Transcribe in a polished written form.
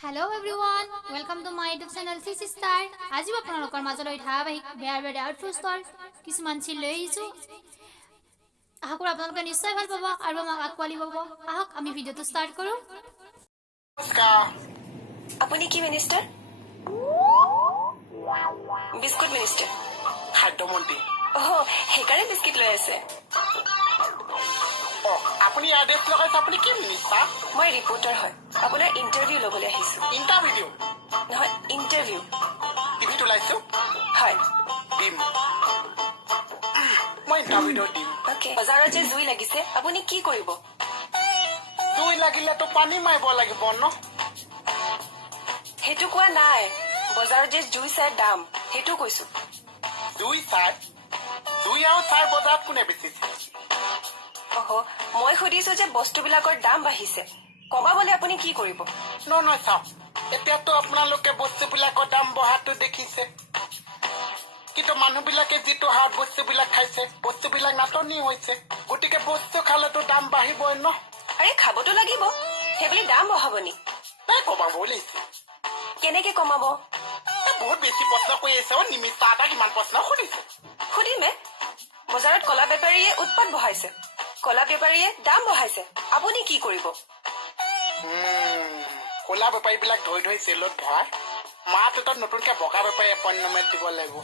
Hello everyone, welcome to my YouTube channel CC Star. আজি আপোনালোকৰ মাজলৈ ধাৰাবাহিক বেহাৰবাৰী আউটপোষ্টৰ কিছুমান চিন লৈ আহিছো। আশা কৰোঁ আপোনালোকে নিশ্চয় ভাল পাব আৰু আমাক আকোৱালি পাব। আহক আমি ভিডিঅ'টো ষ্টাৰ্ট কৰোঁ। আপুনি কি মিনিষ্টাৰ? Biscuit minister. খাদ্যমন্ত্ৰী। সেইকাৰণে বিস্কুট লৈ আছে। আপুনি আদেশ লগাইছে, আপুনি কি মিনিষ্টাৰ? মই ৰিপৰ্টাৰ হয়, আপোনাৰ ইণ্টাৰভিউ ল'বলৈ আহিছো। ইণ্টাৰভিউ নহয়, ইণ্টাৰভিউ। টিভিত ওলাইছো হয়। দিম, মই ইণ্টাৰভিউ দিম। বজাৰত যে জুই লাগিছে, আপুনি কি কৰিব? জুই লাগিলেতো পানী মাৰিব লাগিব ন? সেইটো কোৱা নাই, বজাৰত যে জুই চাই দাম সেইটো কৈছো। জুই চাই? জুই আৰু চাই বজাৰত কোনে বেচিছে? মই সুধিছো যে বস্তুবিলাকৰ দাম বাঢ়িছে, কমাবলৈ আপুনি কি কৰিব? নহয় চাওক, এতিয়াতো আপোনালোকে বস্তুবিলাকৰ দাম বঢ়াটো দেখিছে, কিন্তু মানুহবিলাকে যিটো হাৰত বস্তুবিলাক খাইছে, বস্তুবিলাক নাটনি হৈছে, গতিকে বস্তু খালেতো দাম বাঢ়িবই ন? আৰে খাবতো লাগিব, সেইবুলি দাম বঢ়াব নি? নাই, কমাব লাগিছে। কেনেকে কমাব? বহুত বেছি প্ৰশ্ন কৰি আছে। নিমিষা এটা কিমান প্ৰশ্ন সুধিছে? সুধিমে। বজাৰত কলা বেপাৰীয়ে উৎপাত বঢ়াইছে, কলা বেপাৰীয়ে দাম বঢ়াইছে, আপুনি কি কৰিব? কলা বেপাৰীবিলাক ধৰি চেলত ভৰাই মাহ পেটত নতুনকে বগা বেপাৰী এপইণ্টমেণ্ট দিব লাগিব।